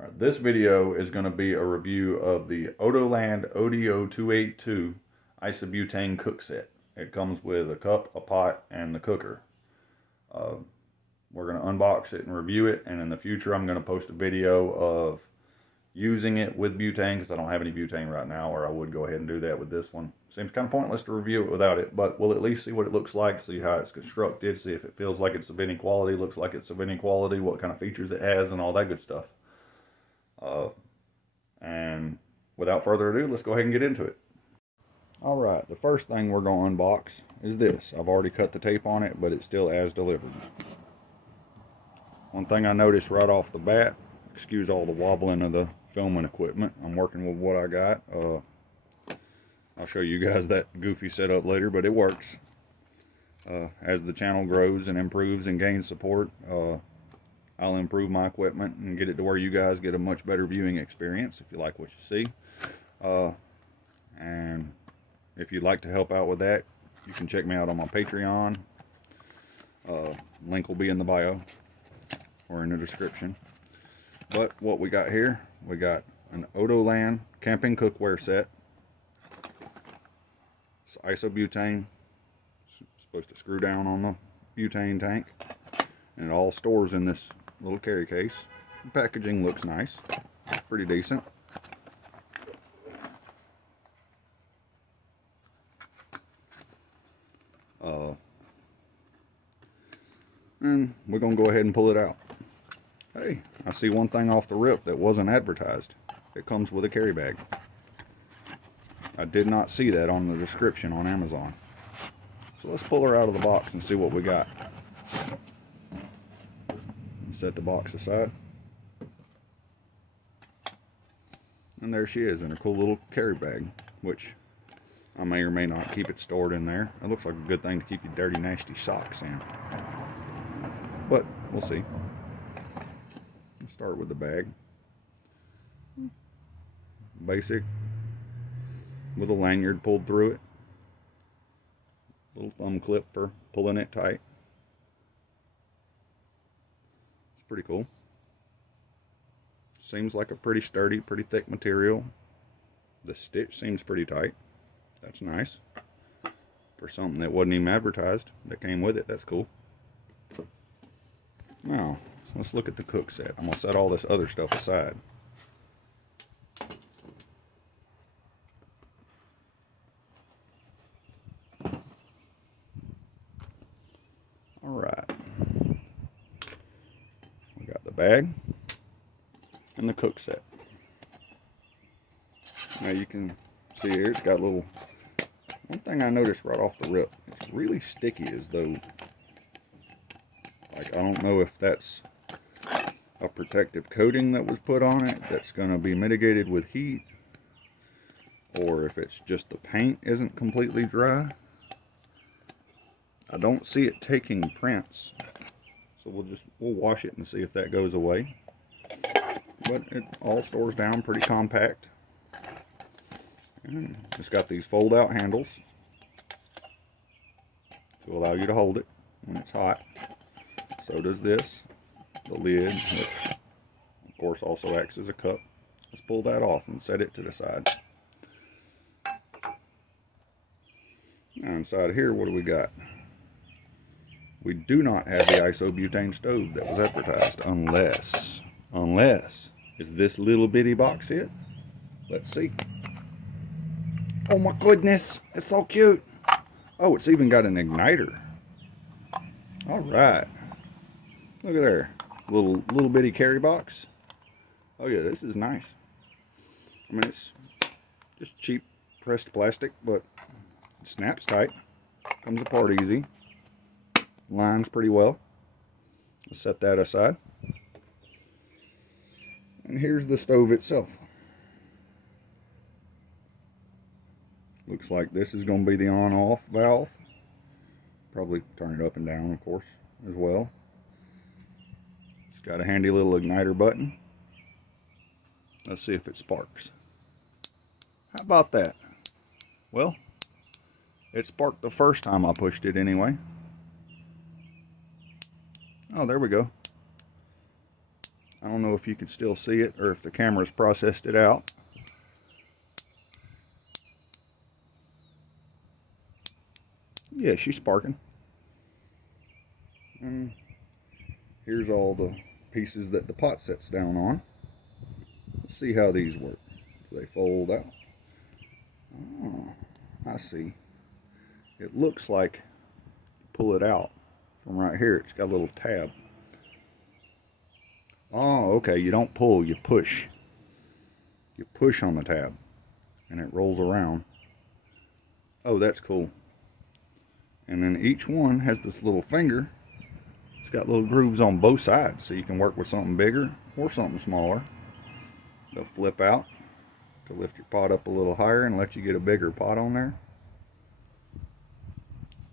Alright, this video is going to be a review of the Odoland ODO282 isobutane cook set. It comes with a cup, a pot, and the cooker. We're going to unbox it and review it, and in the future I'm going to post a video of using it with butane, because I don't have any butane right now, or I would go ahead and do that with this one. Seems kind of pointless to review it without it, but we'll at least see what it looks like, see how it's constructed, see if it feels like it's of any quality, looks like it's of any quality, what kind of features it has, and all that good stuff. And without further ado, let's go ahead and get into it. Alright, the first thing we're going to unbox is this. I've already cut the tape on it, but it's still as delivered. One thing I noticed right off the bat, excuse all the wobbling of the filming equipment, I'm working with what I got. I'll show you guys that goofy setup later, but it works. As the channel grows and improves and gains support, I'll improve my equipment and get it to where you guys get a much better viewing experience if you like what you see. And if you'd like to help out with that, you can check me out on my Patreon. Link will be in the bio or in the description. But what we got here, we got an Odoland camping cookware set. It's isobutane. It's supposed to screw down on the butane tank. And it all stores in this little carry case. The packaging looks nice, pretty decent. And we're gonna go ahead and pull it out. Hey, I see one thing off the rip that wasn't advertised. It comes with a carry bag. I did not see that on the description on Amazon. So let's pull her out of the box and see what we got. Set the box aside, and there she is in her cool little carry bag, which I may or may not keep it stored in there. It looks like a good thing to keep your dirty nasty socks in, but we'll see. Let's start with the bag. Basic, with a lanyard pulled through it, little thumb clip for pulling it tight. Pretty cool. Seems like a pretty sturdy, pretty thick material. The stitch seems pretty tight. That's nice. For something that wasn't even advertised, that came with it, that's cool. Now, let's look at the cook set. I'm going to set all this other stuff aside. Alright. Bag and the cook set. Now you can see here it's got a little, one thing I noticed right off the rip, it's really sticky, as though, like, I don't know if that's a protective coating that was put on it that's going to be mitigated with heat, or if it's just the paint isn't completely dry. I don't see it taking prints. So we'll wash it and see if that goes away. But it all stores down pretty compact. And it's got these fold out handles to allow you to hold it when it's hot. So does this. The lid, which of course also acts as a cup. Let's pull that off and set it to the side. Now inside here, what do we got? We do not have the isobutane stove that was advertised, unless, is this little bitty box it? Let's see. Oh my goodness, it's so cute. Oh, it's even got an igniter. All right, look at there, little bitty carry box. Oh yeah, this is nice. I mean, it's just cheap pressed plastic, but it snaps tight, comes apart easy. Lines pretty well. Let's set that aside. And here's the stove itself. Looks like this is going to be the on-off valve. Probably turn it up and down, of course, as well. It's got a handy little igniter button. Let's see if it sparks. How about that? Well, it sparked the first time I pushed it anyway. Oh, there we go. I don't know if you can still see it or if the camera's processed it out. Yeah, she's sparking. And here's all the pieces that the pot sets down on. Let's see how these work. Do they fold out? Oh, I see. It looks like pull it out from right here. It's got a little tab. Oh, okay. You don't pull, you push. You push on the tab and it rolls around. Oh, that's cool. And then each one has this little finger. It's got little grooves on both sides, so you can work with something bigger or something smaller. They'll flip out to lift your pot up a little higher and let you get a bigger pot on there.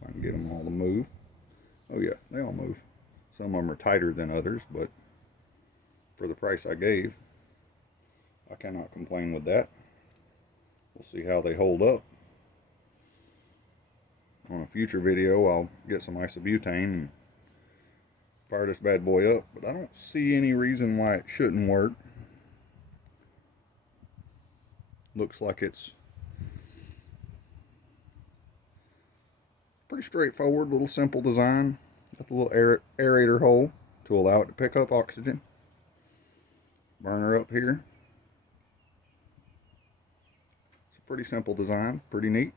If I can get them all to move. Oh yeah, they all move. Some of them are tighter than others, but for the price I gave, I cannot complain with that. We'll see how they hold up. On a future video, I'll get some isobutane and fire this bad boy up, but I don't see any reason why it shouldn't work. Looks like it's pretty straightforward, little simple design. Got the little aerator hole to allow it to pick up oxygen. Burner up here. It's a pretty simple design, pretty neat.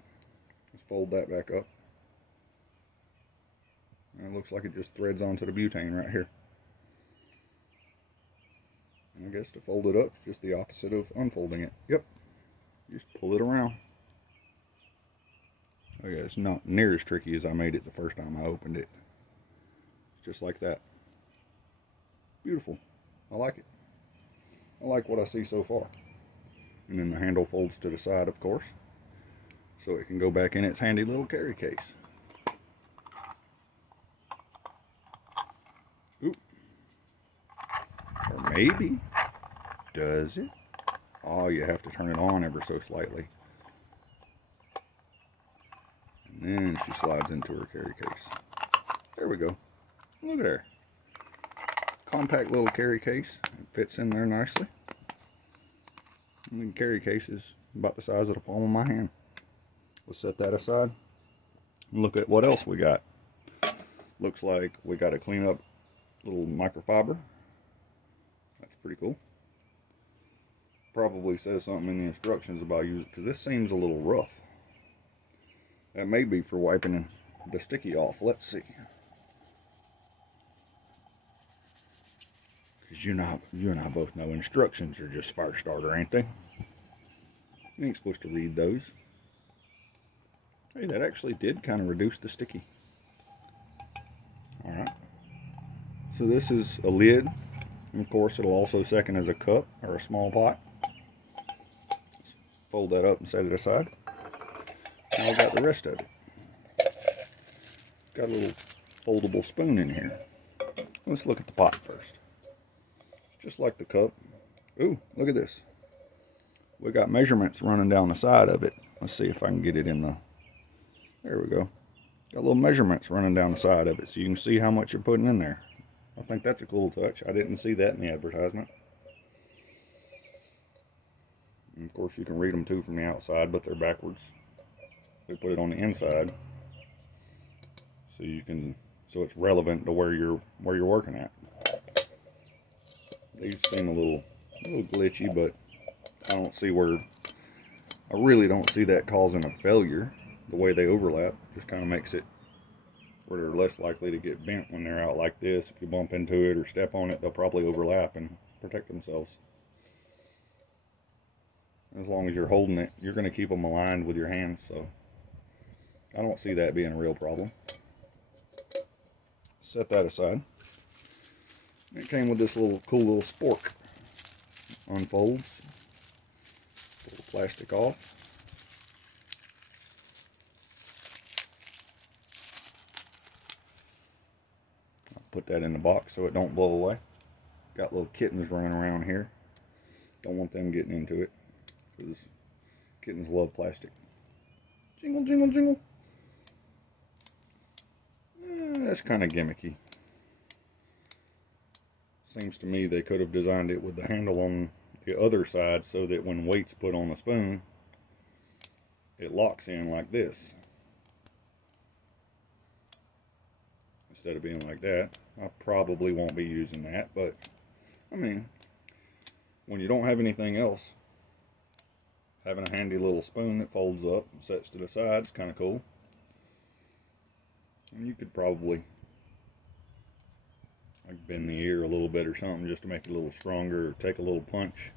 Let's fold that back up. And it looks like it just threads onto the butane right here. And I guess to fold it up is just the opposite of unfolding it. Yep. Just pull it around. Oh yeah, it's not near as tricky as I made it the first time I opened it. It's just like that. Beautiful. I like it. I like what I see so far. And then the handle folds to the side, of course, so it can go back in its handy little carry case. Oop. Or maybe, does it? Oh, you have to turn it on ever so slightly. And then she slides into her carry case. There we go. Look at there. Compact little carry case. It fits in there nicely. And the carry case is about the size of the palm of my hand. Let's set that aside and look at what else we got. Looks like we got a clean up little microfiber. That's pretty cool. Probably says something in the instructions about using it, because this seems a little rough. That may be for wiping the sticky off. Let's see. Because you and I both know instructions are just fire starter, ain't they? You ain't supposed to read those. Hey, that actually did kind of reduce the sticky. Alright. So this is a lid. And of course, it'll also second as a cup or a small pot. Let's fold that up and set it aside. Now I've got the rest of it. Got a little foldable spoon in here. Let's look at the pot first. Just like the cup. Ooh, look at this. We got measurements running down the side of it. Let's see if I can get it in the... There we go. Got little measurements running down the side of it so you can see how much you're putting in there. I think that's a cool touch. I didn't see that in the advertisement. And of course you can read them too from the outside, but they're backwards. They put it on the inside so you can, so it's relevant to where you're working at. These seem a little glitchy, but I don't see where, I really don't see that causing a failure. The way they overlap just kind of makes it where they're less likely to get bent when they're out like this. If you bump into it or step on it, they'll probably overlap and protect themselves. As long as you're holding it, you're going to keep them aligned with your hands, so I don't see that being a real problem. Set that aside. It came with this cool little spork. Unfolds. Pull the plastic off. I'll put that in the box so it don't blow away. Got little kittens running around here. Don't want them getting into it, because kittens love plastic. Jingle, jingle, jingle. That's kind of gimmicky. Seems to me they could have designed it with the handle on the other side so that when weight's put on the spoon, it locks in like this instead of being like that. I probably won't be using that, but I mean, when you don't have anything else, having a handy little spoon that folds up and sets to the side is kind of cool. And you could probably like bend the ear a little bit or something just to make it a little stronger, or take a little punch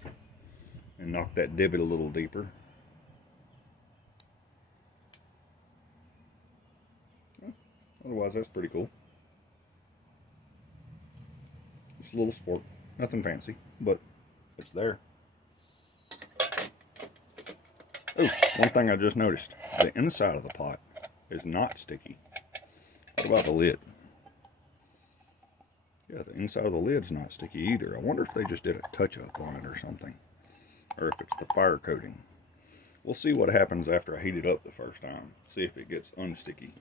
and knock that divot a little deeper. Otherwise, that's pretty cool. Just a little sport, nothing fancy, but it's there. Oh, one thing I just noticed, the inside of the pot is not sticky. What about the lid? Yeah, the inside of the lid's not sticky either. I wonder if they just did a touch-up on it or something, or if it's the fire coating. We'll see what happens after I heat it up the first time, see if it gets unsticky.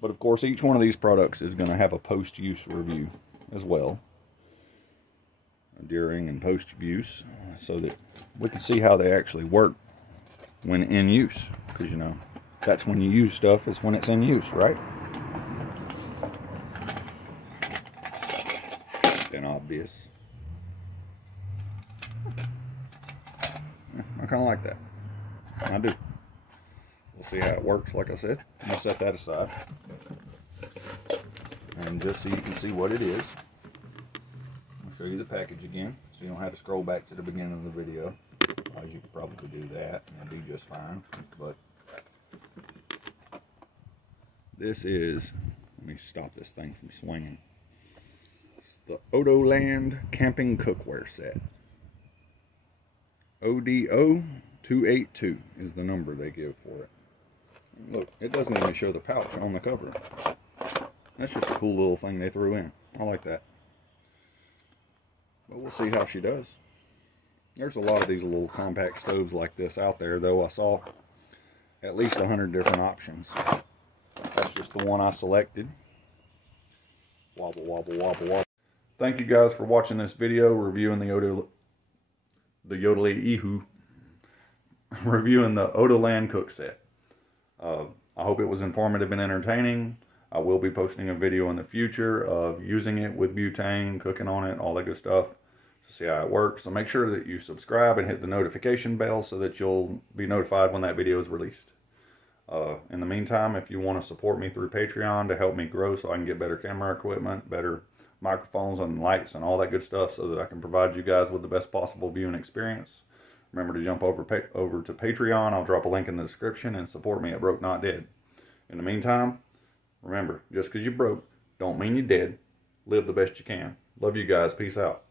But of course, each one of these products is going to have a post-use review as well, during and post-use, so that we can see how they actually work when in use. Because, you know, that's when you use stuff, is when it's in use, right? Then obvious. I kind of like that. I do. We'll see how it works, like I said. I'm going to set that aside. And just so you can see what it is, I'll show you the package again, so you don't have to scroll back to the beginning of the video. You could probably do that and do just fine. But this is, let me stop this thing from swinging. It's the Odoland Camping Cookware Set. ODO282 is the number they give for it. Look, it doesn't even show the pouch on the cover. That's just a cool little thing they threw in. I like that. But we'll see how she does. There's a lot of these little compact stoves like this out there, though. I saw at least 100 different options. That's just the one I selected. Wobble, wobble, wobble, wobble. Thank you guys for watching this video reviewing the ODO282, reviewing the Odoland Cookset. I hope it was informative and entertaining. I will be posting a video in the future of using it with butane, cooking on it, all that good stuff, to see how it works. So make sure that you subscribe and hit the notification bell so that you'll be notified when that video is released. In the meantime, if you want to support me through Patreon to help me grow so I can get better camera equipment, better microphones and lights and all that good stuff so that I can provide you guys with the best possible viewing experience, remember to jump over to Patreon. I'll drop a link in the description, and support me at Broke Not Dead. In the meantime, remember, just because you're broke don't mean you're dead. Live the best you can. Love you guys. Peace out.